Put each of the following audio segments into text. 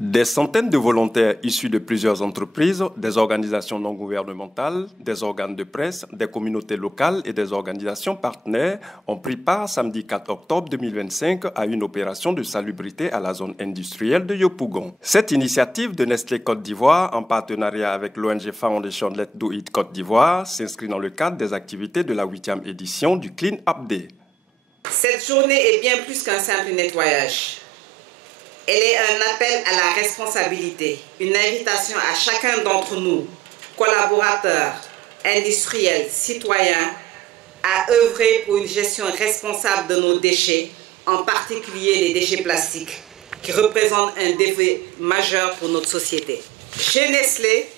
Des centaines de volontaires issus de plusieurs entreprises, des organisations non gouvernementales, des organes de presse, des communautés locales et des organisations partenaires ont pris part samedi 4 octobre 2025 à une opération de salubrité à la zone industrielle de Yopougon. Cette initiative de Nestlé Côte d'Ivoire, en partenariat avec l'ONG Foundation Let Do It Côte d'Ivoire, s'inscrit dans le cadre des activités de la 8e édition du Clean Up Day. Cette journée est bien plus qu'un simple nettoyage. Elle est un appel à la responsabilité, une invitation à chacun d'entre nous, collaborateurs, industriels, citoyens, à œuvrer pour une gestion responsable de nos déchets, en particulier les déchets plastiques, qui représentent un défi majeur pour notre société. Chez Nestlé,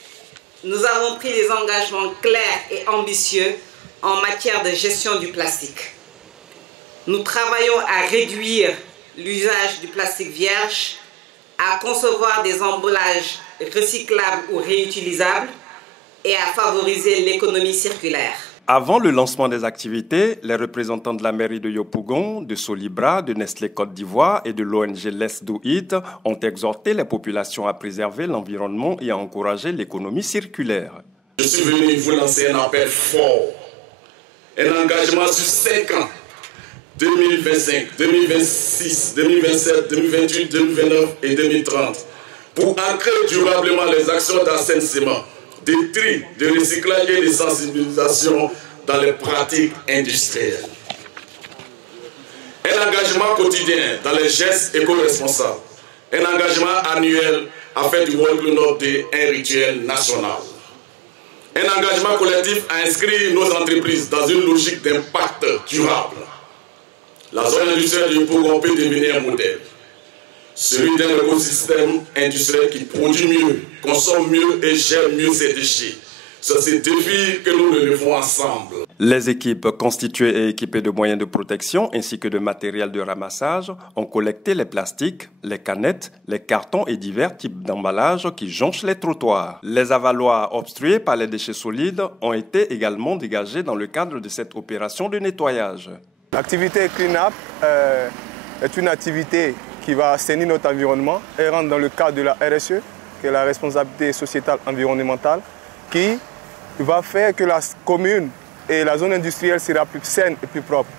nous avons pris des engagements clairs et ambitieux en matière de gestion du plastique. Nous travaillons à réduire l'usage du plastique vierge, à concevoir des emballages recyclables ou réutilisables et à favoriser l'économie circulaire. Avant le lancement des activités, les représentants de la mairie de Yopougon, de Solibra, de Nestlé Côte d'Ivoire et de l'ONG Let's Do It ont exhorté les populations à préserver l'environnement et à encourager l'économie circulaire. Je suis venu vous lancer un appel fort, un engagement sur 5 ans. 2025, 2026, 2027, 2028, 2029 et 2030 pour ancrer durablement les actions d'assainissement, de tri, de recyclage et de sensibilisation dans les pratiques industrielles. Un engagement quotidien dans les gestes éco-responsables, un engagement annuel à faire du World Clean Up Day un rituel national. Un engagement collectif à inscrire nos entreprises dans une logique d'impact durable. La zone industrielle de Yopougon peut devenir un modèle, celui d'un écosystème industriel qui produit mieux, consomme mieux et gère mieux ses déchets. C'est ce défi que nous relevons ensemble. Les équipes constituées et équipées de moyens de protection ainsi que de matériel de ramassage ont collecté les plastiques, les canettes, les cartons et divers types d'emballages qui jonchent les trottoirs. Les avaloirs obstrués par les déchets solides ont été également dégagés dans le cadre de cette opération de nettoyage. L'activité Clean Up est une activité qui va assainir notre environnement et rentre dans le cadre de la RSE, qui est la responsabilité sociétale environnementale, qui va faire que la commune et la zone industrielle sera plus saine et plus propre.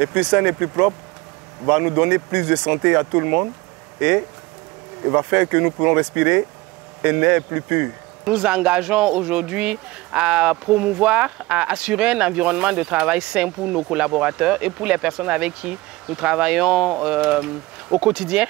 Et plus saine et plus propre va nous donner plus de santé à tout le monde et va faire que nous pourrons respirer un air plus pur. Nous engageons aujourd'hui à promouvoir, à assurer un environnement de travail sain pour nos collaborateurs et pour les personnes avec qui nous travaillons au quotidien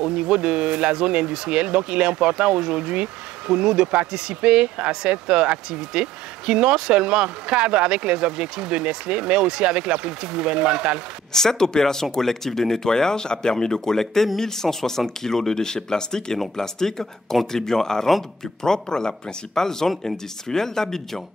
au niveau de la zone industrielle. Donc il est important aujourd'hui pour nous de participer à cette activité qui non seulement cadre avec les objectifs de Nestlé, mais aussi avec la politique gouvernementale. Cette opération collective de nettoyage a permis de collecter 1160 kg de déchets plastiques et non plastiques, contribuant à rendre plus propre la principale zone industrielle d'Abidjan.